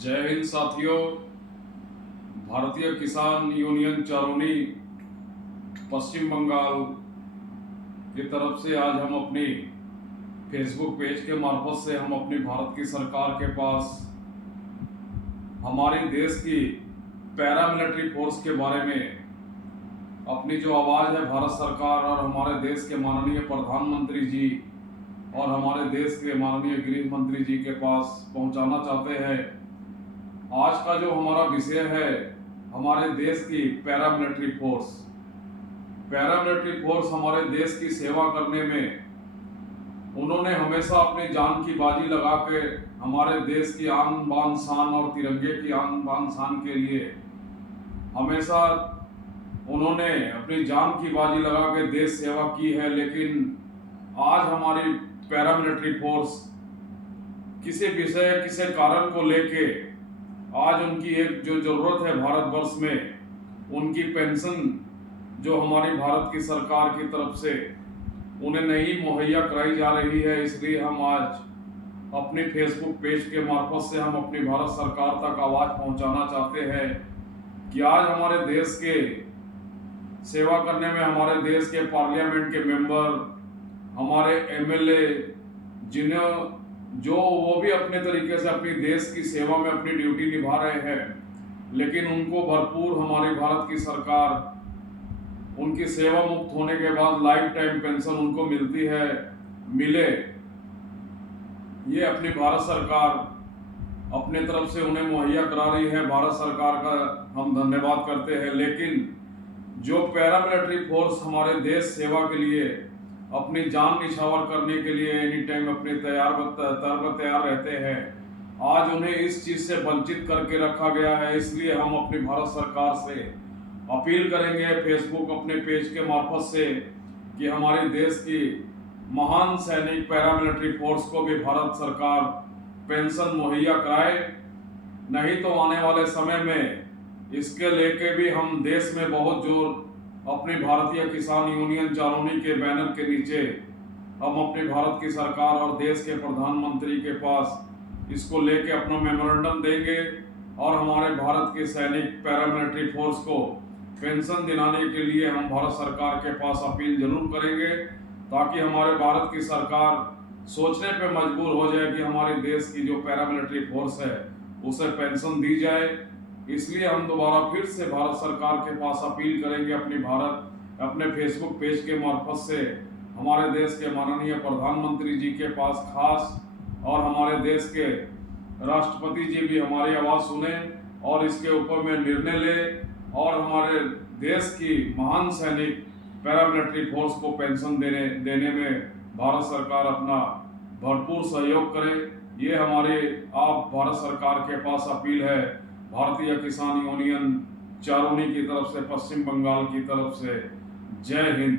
जय हिंद साथियों। भारतीय किसान यूनियन चारोनी पश्चिम बंगाल की तरफ से आज हम अपनी फेसबुक पेज के मार्फत से हम अपनी भारत की सरकार के पास हमारी देश की पैरामिलिट्री फोर्स के बारे में अपनी जो आवाज़ है भारत सरकार और हमारे देश के माननीय प्रधानमंत्री जी और हमारे देश के माननीय गृह मंत्री जी के पास पहुंचाना चाहते हैं। आज का जो हमारा विषय है हमारे देश की पैरामिलिट्री फोर्स। पैरामिलिट्री फोर्स हमारे देश की सेवा करने में उन्होंने हमेशा अपनी जान की बाजी लगा के हमारे देश की आन बान शान और तिरंगे की आन बान शान के लिए हमेशा उन्होंने अपनी जान की बाजी लगा के देश सेवा की है। लेकिन आज हमारी पैरामिलिट्री फोर्स किसी कारण को लेके आज उनकी एक जो ज़रूरत है भारतवर्ष में, उनकी पेंशन जो हमारी भारत की सरकार की तरफ से उन्हें नहीं मुहैया कराई जा रही है। इसलिए हम आज अपनी फेसबुक पेज के मार्फत से हम अपनी भारत सरकार तक आवाज़ पहुंचाना चाहते हैं कि आज हमारे देश के सेवा करने में हमारे देश के पार्लियामेंट के मेंबर, हमारे एमएलए जिन्हें जो वो भी अपने तरीके से अपनी देश की सेवा में अपनी ड्यूटी निभा रहे हैं, लेकिन उनको भरपूर हमारी भारत की सरकार उनकी सेवा मुक्त होने के बाद लाइफ टाइम पेंशन उनको मिलती है, मिले ये अपनी भारत सरकार अपने तरफ से उन्हें मुहैया करा रही है। भारत सरकार का हम धन्यवाद करते हैं। लेकिन जो पैरामिलिट्री फोर्स हमारे देश सेवा के लिए अपनी जान निछावर करने के लिए एनी टाइम अपने तैयार रहते हैं, आज उन्हें इस चीज़ से वंचित करके रखा गया है। इसलिए हम अपनी भारत सरकार से अपील करेंगे फेसबुक अपने पेज के मार्फत से कि हमारे देश की महान सैनिक पैरामिलिट्री फोर्स को भी भारत सरकार पेंशन मुहैया कराए। नहीं तो आने वाले समय में इसके लेके भी हम देश में बहुत जोर अपनी भारतीय किसान यूनियन चारोनी के बैनर के नीचे हम अपनी भारत की सरकार और देश के प्रधानमंत्री के पास इसको लेके अपना मेमोरेंडम देंगे और हमारे भारत के सैनिक पैरामिलिट्री फोर्स को पेंशन दिलाने के लिए हम भारत सरकार के पास अपील जरूर करेंगे, ताकि हमारे भारत की सरकार सोचने पे मजबूर हो जाए कि हमारे देश की जो पैरामिलिट्री फोर्स है उसे पेंशन दी जाए। इसलिए हम दोबारा फिर से भारत सरकार के पास अपील करेंगे अपने फेसबुक पेज के मार्फत से हमारे देश के माननीय प्रधानमंत्री जी के पास खास, और हमारे देश के राष्ट्रपति जी भी हमारी आवाज़ सुने और इसके ऊपर में निर्णय ले और हमारे देश की महान सैनिक पैरामिलिट्री फोर्स को पेंशन देने में भारत सरकार अपना भरपूर सहयोग करे। ये हमारे आप भारत सरकार के पास अपील है भारतीय किसान यूनियन चारोनी की तरफ से, पश्चिम बंगाल की तरफ से। जय हिंद।